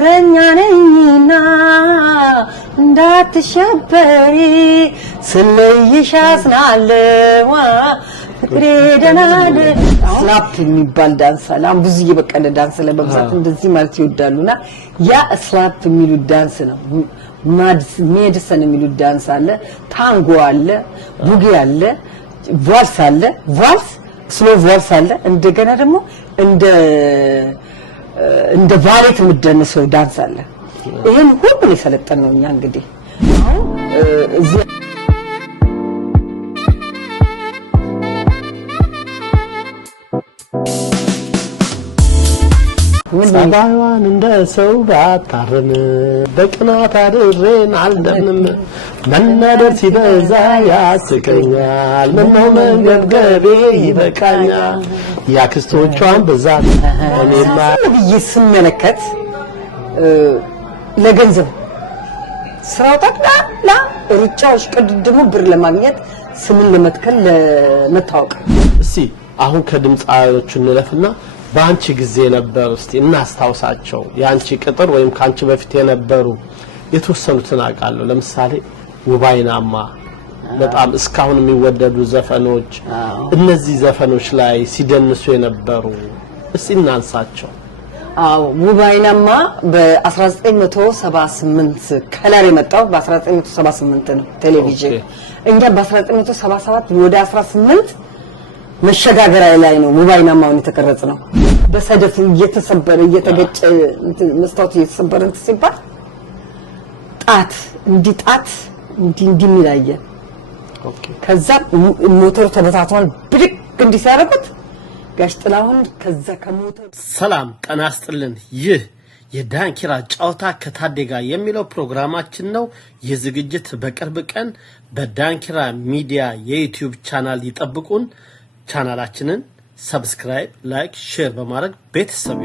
ተረኛ ነኝና እንዳትሸበሪ ስለይሽ አዝናለሁ ፍቅሬ ደናደ ስላፕ የሚባል ዳንስ አለ ብዙ የበቀለ ዳንስ ለበብዛት እንደዚህ ማለት ይወዳሉና ያ ስላፕ የሚሉ ዳንስ ነው ሜዲሰን የሚሉ ዳንስ አለ ታንጎ አለ ቡጊ አለ ቫልስ አለ ቫልስ ስሎ ቫልስ አለ እንደገና ደግሞ እንደ ቫሌት ምደነሰው ዳንስ አለ ይሄን ሁሉ የሰለጠነው እኛ እንግዲህ ሰባዋን እንደ ሰው ባታረም በቅናት አድሬን አልደምም መናደር ሲበዛ ያስቀኛል ምነው መንገብገቤ ይበቃኛል ያክስቶቿን ብዛት እኔማ ይስመለከት ለገንዘብ ስራው ጠቅላላ ሩጫዎች ቅድድሙ ብር ለማግኘት ስምን ለመትከል ለመታወቅ እሺ አሁን ከድምጻዮቹ እንለፍና ባንቺ ጊዜ ነበር እስቲ እናስታውሳቸው ያንቺ ቅጥር ወይም ካንቺ በፊት የነበሩ የተወሰኑትን አቃለው ለምሳሌ ውባይናማ በጣም እስካሁን የሚወደዱ ዘፈኖች እነዚህ ዘፈኖች ላይ ሲደንሱ የነበሩ እስቲ እናንሳቸው ውባይናማ በ1978 ከለር የመጣው በ1978 ነው ቴሌቪዥን እኛ በ1977 ወደ 18 መሸጋገሪያ ላይ ነው ውባይናማውን የተቀረጸ ነው በሰደፉ እየተሰበረ እየተገጨ መስታወት እየተሰበረ ሲባል ጣት እንዲሚላየ ኦኬ ከዛ ሞተሩ ተበታቷል ብድቅ እንዲሳረቁት ጋሽ ጥላሁን ከዛ ከሞተሩ ሰላም ጤና ይስጥልን ይህ የዳንኪራ ጫውታ ከታደጋ የሚለው ፕሮግራማችን ነው የዝግጅት በቅርብ ቀን በዳንኪራ ሚዲያ የዩቲዩብ ቻናል ይጠብቁን ቻናላችንን ሰብስክራይብ ላይክ ሼር በማድረግ ቤተሰብ